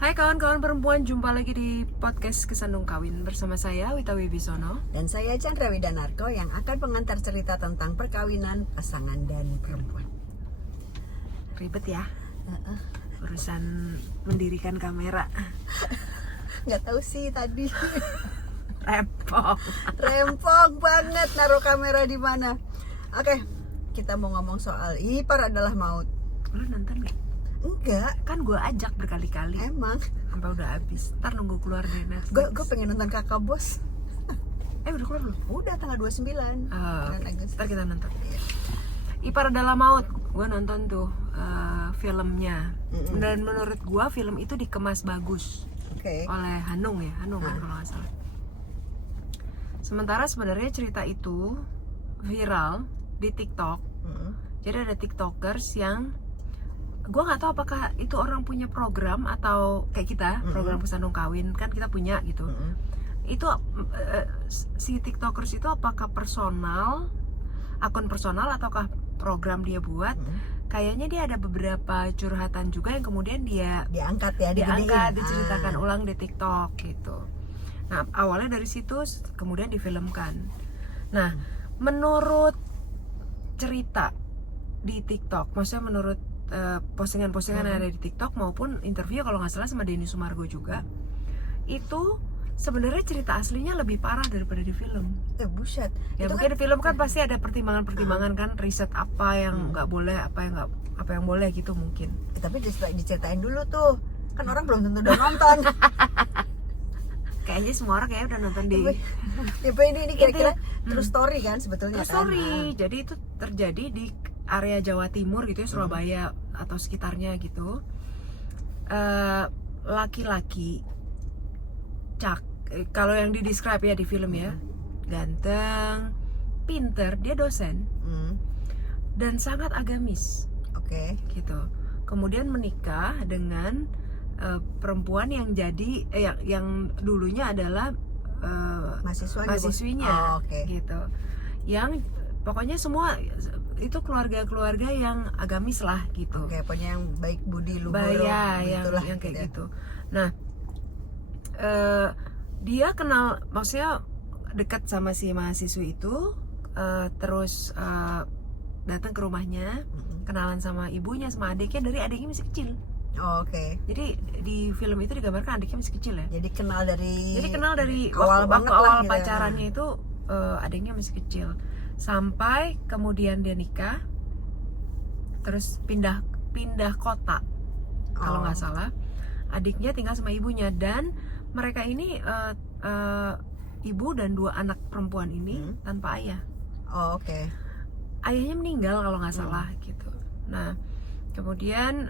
Hai kawan-kawan perempuan, jumpa lagi di podcast Kesandung Kawin bersama saya Wita Wibisono. Dan saya Chandra Widanarko yang akan mengantar cerita tentang perkawinan, pasangan, dan perempuan. Ribet ya urusan mendirikan kamera. Nggak tahu sih tadi. Rempong banget naruh kamera di mana. Oke, kita mau ngomong soal Ipar Adalah Maut. Lu nonton gak? Enggak, Kan gue ajak berkali-kali emang. sampai udah habis. Ntar nunggu keluar dari Netflix. Gue pengen nonton Kakak Bos. Udah keluar belum? Udah tanggal 29 bulan Agustus. Ntar kita nonton. Iya. Ipar Adalah Maut, gue nonton tuh filmnya. Dan menurut gue film itu dikemas bagus Oke. oleh Hanung ya, Hanung kan kalau nggak salah. Sementara sebenarnya cerita itu viral di TikTok. Jadi ada TikTokers yang gue nggak tahu apakah itu orang punya program atau kayak kita program Kesandung Kawin kan kita punya gitu. Itu si TikTokers itu apakah akun personal ataukah program dia buat? Kayaknya dia ada beberapa curhatan juga yang kemudian dia Diangkat ya, diangkat, digedein. diceritakan ulang di TikTok gitu. Nah, awalnya dari situ kemudian difilmkan. Nah, menurut cerita di TikTok, maksudnya menurut postingan-postingan yang ada di TikTok maupun interview kalau nggak salah sama Denny Sumargo juga, itu sebenarnya cerita aslinya lebih parah daripada di film. Buset. Ya Itu mungkin kan, di film kan pasti ada pertimbangan-pertimbangan kan, riset apa yang nggak boleh, apa yang boleh gitu mungkin. tapi diceritain dulu tuh. Kan orang belum tentu udah nonton. Kayaknya semua orang kayaknya udah nonton di Tipe ini kira-kira true story kan sebetulnya. True story. Jadi itu terjadi di area Jawa Timur gitu ya, Surabaya atau sekitarnya gitu. Laki-laki kalau yang di describe ya di film ya, ganteng, pinter, dia dosen dan sangat agamis. Oke. Gitu. Kemudian menikah dengan perempuan yang jadi yang dulunya adalah mahasiswinya. Oke. Gitu. Yang pokoknya semua itu keluarga-keluarga yang agamis lah gitu. Oke, pokoknya yang baik budi luhur. Yang kayak gitu. Nah, dia kenal, maksudnya dekat sama si mahasiswi itu, terus datang ke rumahnya, kenalan sama ibunya, sama adiknya, dari adiknya masih kecil. Oke. Jadi di film itu digambarkan adiknya masih kecil ya. Jadi kenal dari awal banget waktu lah awal gitu. pacarannya itu adiknya masih kecil. Sampai kemudian dia nikah, terus pindah kota kalau nggak salah. Adiknya tinggal sama ibunya dan mereka ini ibu dan 2 anak perempuan ini tanpa ayah. Oke. Ayahnya meninggal kalau nggak salah gitu. Nah, kemudian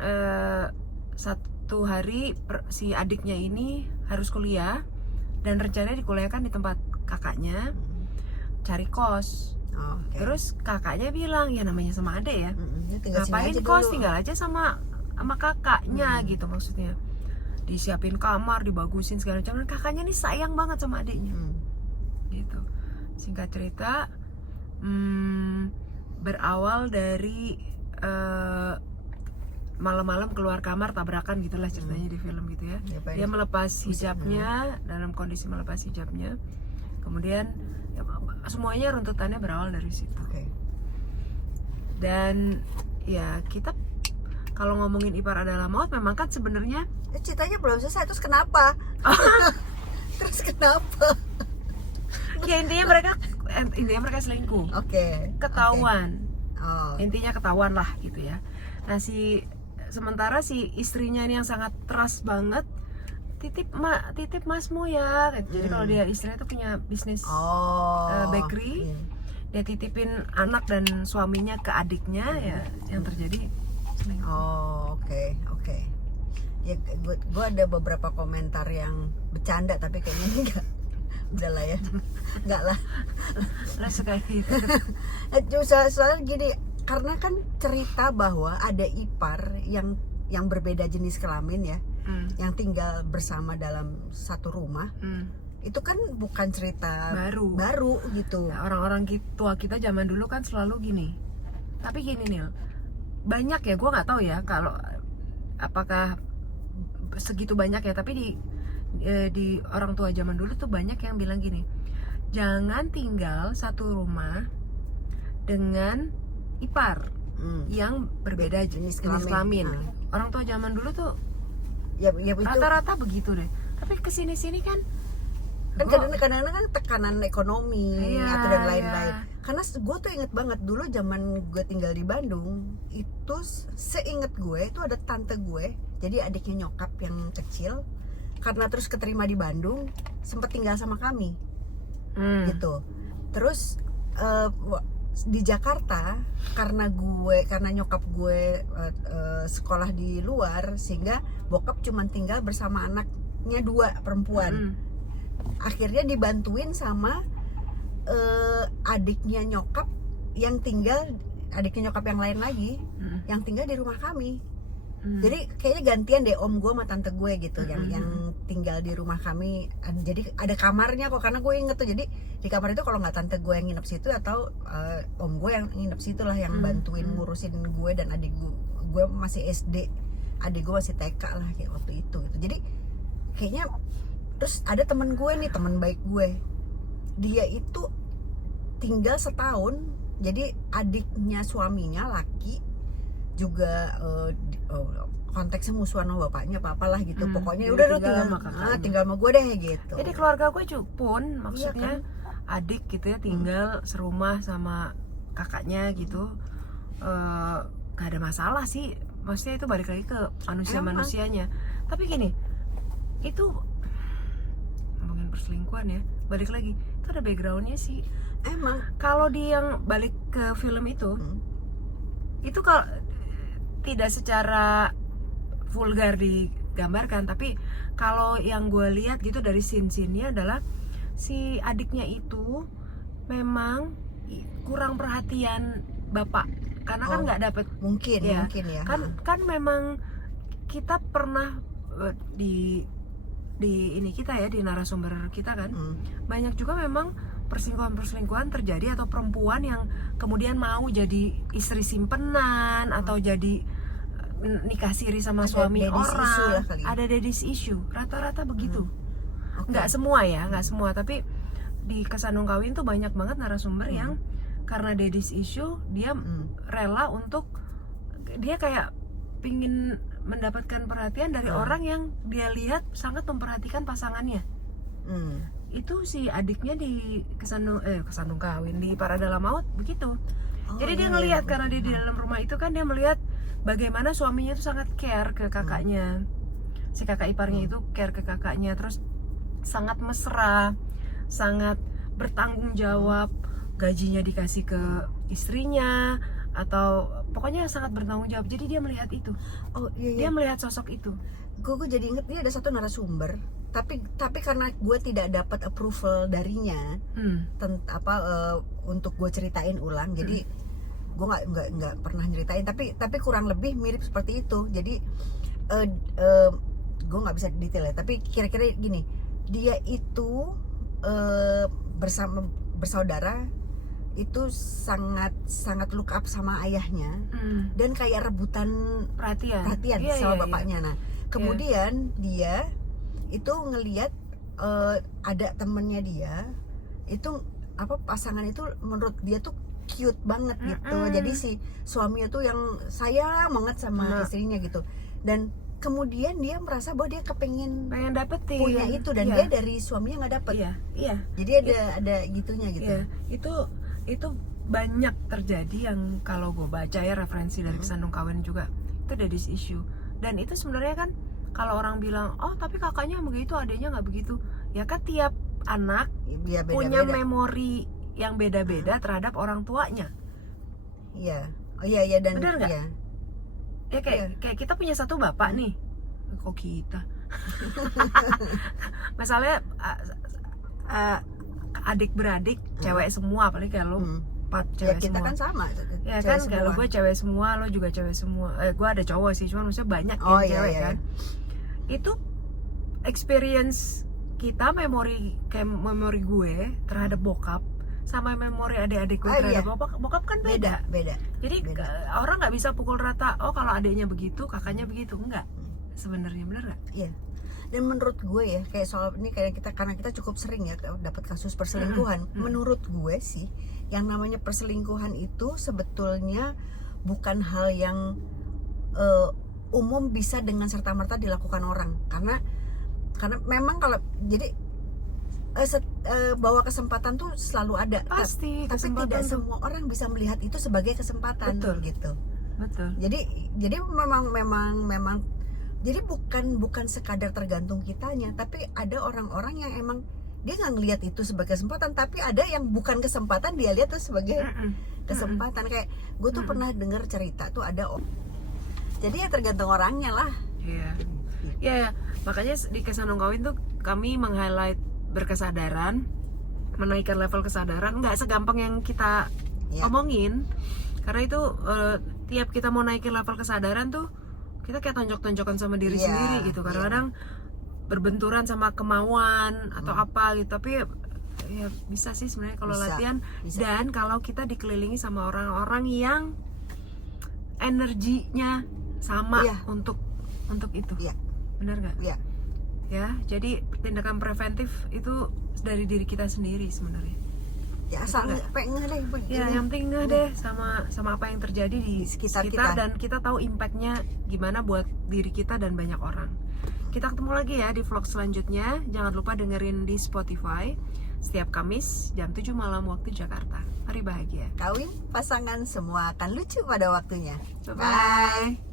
satu hari si adiknya ini harus kuliah dan rencananya dikuliahkan di tempat kakaknya, cari kos. Okay. Terus kakaknya bilang, ya namanya sama adek ya, ngapain kos kos, tinggal aja sama kakaknya gitu maksudnya. Disiapin kamar, dibagusin segala macam. Dan kakaknya nih sayang banget sama adiknya. Gitu. Singkat cerita, berawal dari malam-malam keluar kamar tabrakan gitulah ceritanya di film gitu ya. Dia melepas hijabnya, dalam kondisi melepas hijabnya. Kemudian ya, semuanya runtutannya berawal dari situ. Dan ya kita kalau ngomongin Ipar Adalah Maut memang kan sebenarnya ceritanya belum selesai, terus kenapa? Ya intinya mereka selingkuh. Ketahuan. Intinya ketahuan lah gitu ya. Nah sementara si istrinya ini yang sangat trust banget, titip masmu ya. Jadi kalau dia istrinya tuh punya bisnis bakery, dia titipin anak dan suaminya ke adiknya, ya yang terjadi selingkuh. Oke. Ya gue ada beberapa komentar yang bercanda tapi kayaknya ini enggak. Udah lah ya. Enggak lah. Lah suka gitu. Soalnya gini, karena kan cerita bahwa ada ipar yang berbeda jenis kelamin ya, yang tinggal bersama dalam satu rumah. Itu kan bukan cerita baru gitu. Nah, orang-orang tua kita zaman dulu kan selalu gini. Tapi gini Nil, banyak ya, gue nggak tahu ya kalau apakah segitu banyak ya, tapi di orang tua zaman dulu tuh banyak yang bilang gini, jangan tinggal satu rumah dengan ipar yang berbeda jenis kelamin. Orang tua zaman dulu tuh ya rata-rata begitu deh. Tapi kesini-sini kan kadang-kadang kan tekanan ekonomi atau dan lain-lain. Iya. Karena gue tuh inget banget dulu zaman gue tinggal di Bandung, itu seinget gue itu ada tante gue, jadi adiknya nyokap yang kecil, karena terus keterima di Bandung, sempat tinggal sama kami, gitu. Terus di Jakarta, karena nyokap gue sekolah di luar, sehingga bokap cuma tinggal bersama anaknya 2 perempuan. Akhirnya dibantuin sama adiknya nyokap yang lain lagi yang tinggal di rumah kami. Jadi kayaknya gantian deh om gue sama tante gue gitu yang tinggal di rumah kami. Jadi ada kamarnya kok, karena gue inget tuh, jadi di kamar itu kalau nggak tante gue yang nginep situ atau om gue yang nginep situ lah, yang bantuin ngurusin gue dan adik gue masih SD, adik gue masih TK lah kayak waktu itu gitu. Jadi kayaknya terus ada temen gue nih, temen baik gue, dia itu tinggal setahun, jadi adiknya suaminya laki juga konteksnya musuhan sama bapaknya apalah gitu. Pokoknya udah tinggal sama gue deh gitu. Jadi keluarga gue juga pun maksudnya kan? adik gitu ya, tinggal serumah sama kakaknya gitu, gak ada masalah sih. Maksudnya itu balik lagi ke manusianya. Tapi gini, itu ngomongin perselingkuhan ya, balik lagi itu ada backgroundnya sih. Emang kalau di yang balik ke film itu kalau tidak secara vulgar digambarkan, tapi kalau yang gue lihat gitu dari scene-nya adalah si adiknya itu memang kurang perhatian bapak, karena kan nggak dapet mungkin ya kan memang kita pernah di ini kita ya, di narasumber kita kan banyak juga memang perselingkuhan terjadi, atau perempuan yang kemudian mau jadi istri simpenan atau jadi nikah siri sama suami orang, ada daddy's issue, rata-rata begitu. Nggak semua ya, nggak semua, tapi di Kesandung Kawin tuh banyak banget narasumber yang karena daddy's issue dia rela untuk, dia kayak pingin mendapatkan perhatian dari orang yang dia lihat sangat memperhatikan pasangannya. Itu si adiknya di Kesandung Kawin, di Parada Maut begitu. Jadi dia ngelihat, karena dia di dalam rumah itu kan, dia melihat bagaimana suaminya itu sangat care ke kakaknya. Si kakak iparnya itu care ke kakaknya, terus sangat mesra, sangat bertanggung jawab, gajinya dikasih ke istrinya, atau pokoknya sangat bertanggung jawab. Jadi dia melihat itu. Dia melihat sosok itu. Gue jadi inget, ini ada satu narasumber, tapi karena gue tidak dapat approval darinya untuk gue ceritain ulang, jadi gue nggak pernah nyeritain, tapi kurang lebih mirip seperti itu. Jadi gue nggak bisa detail ya, tapi kira-kira gini, dia itu bersaudara itu sangat look up sama ayahnya, dan kayak rebutan perhatian sama bapaknya. Nah kemudian dia itu ngelihat ada temennya dia itu pasangan itu menurut dia tuh cute banget gitu. Jadi si suaminya tuh yang sayang banget sama istrinya gitu, dan kemudian dia merasa bahwa dia pengen dapetin punya itu, dan dia dari suaminya nggak dapet. Jadi ada gitunya gitu. Itu banyak terjadi, yang kalau gue baca ya referensi dari Kesandung Kawin juga, itu daddy's issue. Dan itu sebenarnya kan, kalau orang bilang tapi kakaknya begitu, adiknya nggak begitu, ya kan tiap anak punya memori yang beda-beda terhadap orang tuanya. Dan bener nggak? Ya kayak kita punya satu bapak nih, kok kita masalahnya adik beradik cewek semua, apalagi kalau 4 cewek kita semua. Kan sama ya kan, kalau gue cewek semua, lo juga cewek semua. Gue ada cowok sih, cuma maksudnya banyak yang cewek kan. Itu experience kita, memori gue terhadap bokap sama memori adik-adik gue terhadap bokap kan beda. Jadi orang nggak bisa pukul rata. Oh kalau adiknya begitu, kakaknya begitu, enggak. Sebenarnya benar nggak? Iya. Dan menurut gue ya, kayak soal ini kayak kita, karena kita cukup sering ya dapat kasus perselingkuhan. Menurut gue sih, yang namanya perselingkuhan itu sebetulnya bukan hal yang umum bisa dengan serta-merta dilakukan orang. Karena memang kalau jadi bahwa kesempatan tuh selalu ada. Pasti. Tapi tidak semua orang bisa melihat itu sebagai kesempatan. Betul. Gitu. Betul. Jadi memang jadi bukan sekadar tergantung kitanya, tapi ada orang-orang yang emang dia nggak ngelihat itu sebagai kesempatan, tapi ada yang bukan kesempatan dia lihat itu sebagai kesempatan. Kayak gue tuh pernah dengar cerita tuh ada jadi ya tergantung orangnya lah. Iya. Makanya di Kesanung Kawin tuh kami meng-highlight berkesadaran, menaikkan level kesadaran, nggak segampang yang kita omongin. Karena itu tiap kita mau naikin level kesadaran tuh kita kayak tonjok-tonjokan sama diri sendiri gitu. Kadang-kadang berbenturan sama kemauan atau apa gitu. Tapi ya bisa sih sebenarnya kalau latihan. Dan kalau kita dikelilingi sama orang-orang yang energinya sama untuk itu. Benar nggak? Ya, jadi tindakan preventif itu dari diri kita sendiri sebenarnya. Ya asal ngeh deh. Ya yang penting ngeh deh sama apa yang terjadi di sekitar kita. Dan kita tahu impactnya gimana buat diri kita dan banyak orang. Kita ketemu lagi ya di vlog selanjutnya. Jangan lupa dengerin di Spotify setiap Kamis jam 7 malam waktu Jakarta. Mari bahagia. Kawin pasangan semua akan lucu pada waktunya. Bye.